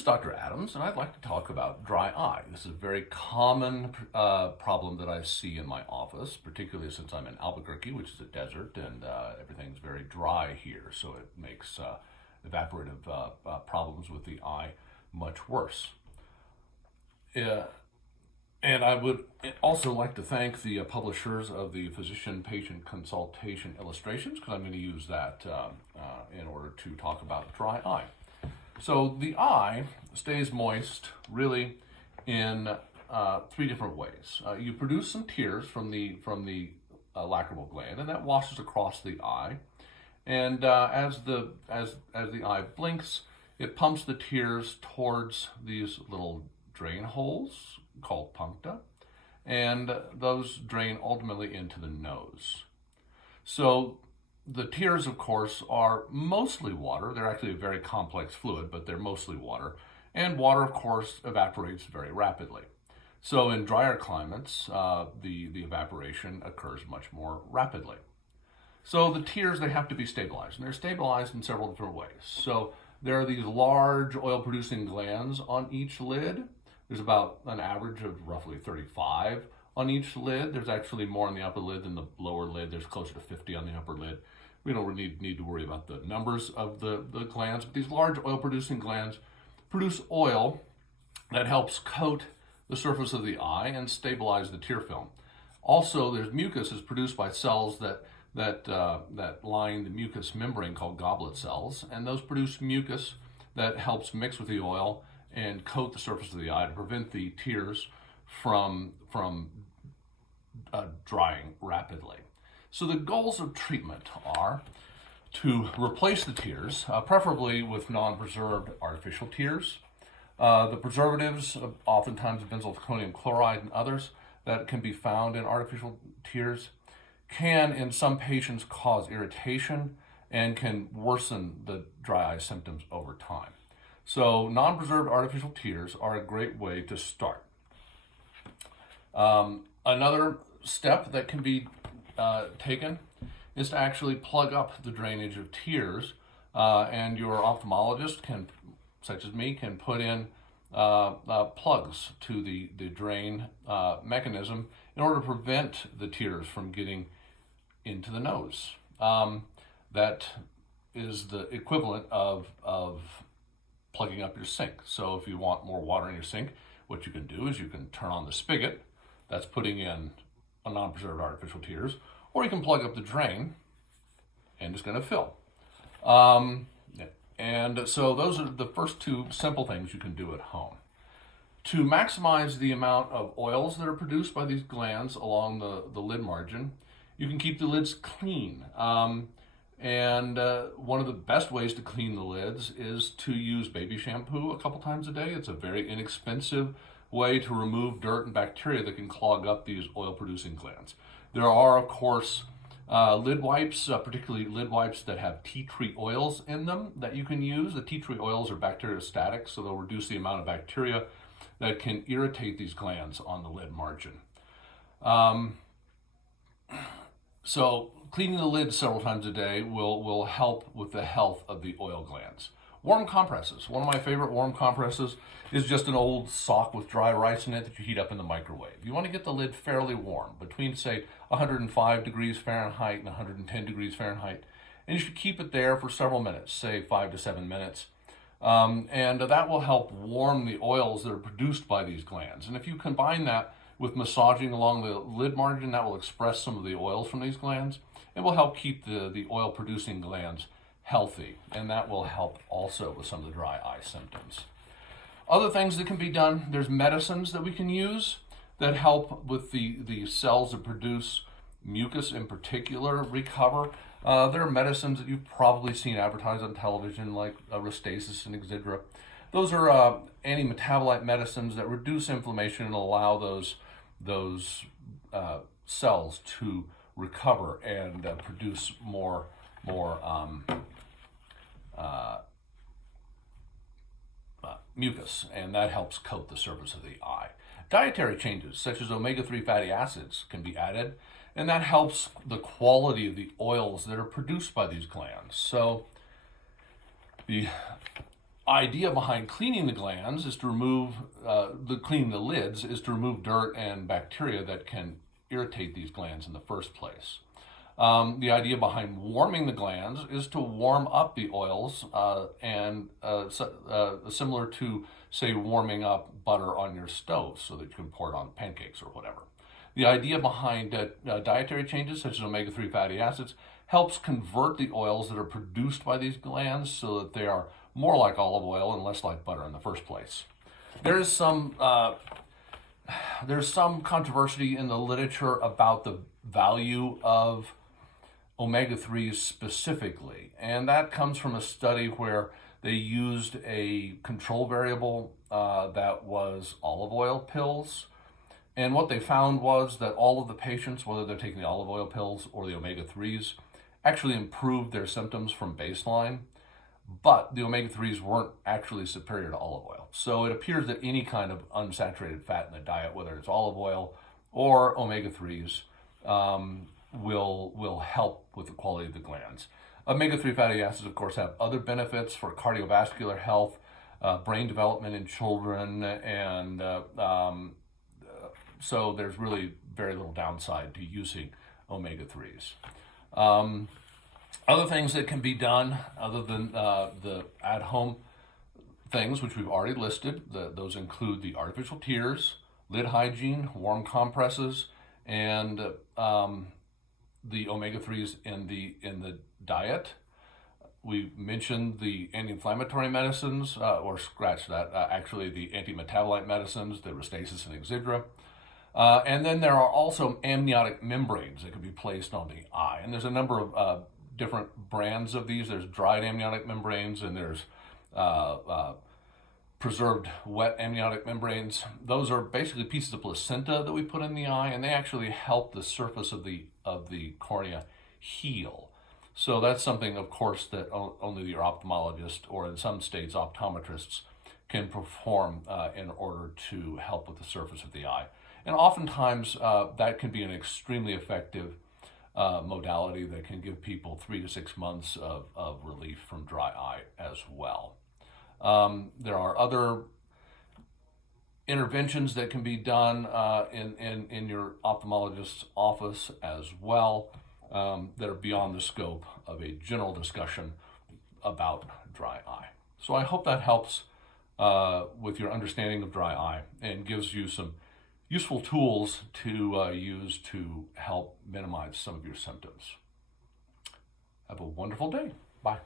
This is Dr. Adams, and I'd like to talk about dry eye. This is a very common problem that I see in my office, particularly since I'm in Albuquerque, which is a desert, and everything's very dry here, so it makes evaporative problems with the eye much worse. And I would also like to thank the publishers of the physician-patient consultation illustrations, because I'm going to use that in order to talk about dry eye. So the eye stays moist really in three different ways. You produce some tears from the lacrimal gland, and that washes across the eye. And as the eye blinks, it pumps the tears towards these little drain holes called puncta, and those drain ultimately into the nose. So the tears, of course, are mostly water. They're actually a very complex fluid, but they're mostly water. And water, of course, evaporates very rapidly. So in drier climates, the evaporation occurs much more rapidly. So the tears, they have to be stabilized, and they're stabilized in several different ways. So there are these large oil-producing glands on each lid. There's about an average of roughly 35 on each lid. There's actually more on the upper lid than the lower lid. There's closer to 50 on the upper lid. We don't really need to worry about the numbers of the glands, but these large oil-producing glands produce oil that helps coat the surface of the eye and stabilize the tear film. Also, there's mucus is produced by cells that line the mucous membrane called goblet cells, and those produce mucus that helps mix with the oil and coat the surface of the eye to prevent the tears from drying rapidly. So the goals of treatment are to replace the tears, preferably with non-preserved artificial tears. The preservatives, oftentimes benzalkonium chloride and others that can be found in artificial tears, can in some patients cause irritation and can worsen the dry eye symptoms over time. So non-preserved artificial tears are a great way to start. Another step that can be taken is to actually plug up the drainage of tears, and your ophthalmologist can, such as me, can put in plugs to the drain mechanism in order to prevent the tears from getting into the nose. That is the equivalent of plugging up your sink. So if you want more water in your sink, what you can do is you can turn on the spigot that's putting in a non-preserved artificial tears, or you can plug up the drain and it's going to fill. And so those are the first two simple things you can do at home. To maximize the amount of oils that are produced by these glands along the lid margin, you can keep the lids clean. And one of the best ways to clean the lids is to use baby shampoo a couple times a day. It's a very inexpensive way to remove dirt and bacteria that can clog up these oil-producing glands. There are, of course, lid wipes, particularly lid wipes that have tea tree oils in them that you can use. The tea tree oils are bacteriostatic, so they'll reduce the amount of bacteria that can irritate these glands on the lid margin. So cleaning the lid several times a day will help with the health of the oil glands. Warm compresses. One of my favorite warm compresses is just an old sock with dry rice in it that you heat up in the microwave. You want to get the lid fairly warm, between, say, 105 degrees Fahrenheit and 110 degrees Fahrenheit. And you should keep it there for several minutes, say 5 to 7 minutes. And that will help warm the oils that are produced by these glands. And if you combine that with massaging along the lid margin, that will express some of the oils from these glands. It will help keep the oil-producing glands healthy, and that will help also with some of the dry eye symptoms. Other things that can be done, there's medicines that we can use that help with the cells that produce mucus in particular recover. There are medicines that you've probably seen advertised on television, like Restasis and Exidra. Those are anti-metabolite medicines that reduce inflammation and allow those cells to recover and produce more mucus, and that helps coat the surface of the eye. Dietary changes, such as omega-3 fatty acids, can be added, and that helps the quality of the oils that are produced by these glands. So the idea behind cleaning the glands is to remove, cleaning the lids is to remove dirt and bacteria that can irritate these glands in the first place. The idea behind warming the glands is to warm up the oils, similar to, say, warming up butter on your stove so that you can pour it on pancakes or whatever. The idea behind dietary changes, such as omega-3 fatty acids, helps convert the oils that are produced by these glands so that they are more like olive oil and less like butter in the first place. There's some controversy in the literature about the value of omega-3s specifically, and that comes from a study where they used a control variable that was olive oil pills. And what they found was that all of the patients, whether they're taking the olive oil pills or the omega-3s, actually improved their symptoms from baseline, but the omega-3s weren't actually superior to olive oil. So it appears that any kind of unsaturated fat in the diet, whether it's olive oil or omega-3s, will help with the quality of the glands. Omega-3 fatty acids, of course, have other benefits for cardiovascular health, brain development in children, and so there's really very little downside to using omega-3s. Other things that can be done other than the at-home things, which we've already listed, those include the artificial tears, lid hygiene, warm compresses, and the omega-3s in the diet. We mentioned the anti-inflammatory medicines, or scratch that, actually the anti-metabolite medicines, the Restasis and Exidra. And then there are also amniotic membranes that can be placed on the eye. And there's a number of different brands of these. There's dried amniotic membranes, and there's preserved wet amniotic membranes. Those are basically pieces of placenta that we put in the eye, and they actually help the surface of the cornea heal. So that's something, of course, that only your ophthalmologist, or in some states optometrists, can perform in order to help with the surface of the eye. And oftentimes that can be an extremely effective modality that can give people 3 to 6 months of relief from dry eye as well. There are other interventions that can be done in your ophthalmologist's office as well, that are beyond the scope of a general discussion about dry eye. So I hope that helps with your understanding of dry eye and gives you some useful tools to use to help minimize some of your symptoms. Have a wonderful day. Bye.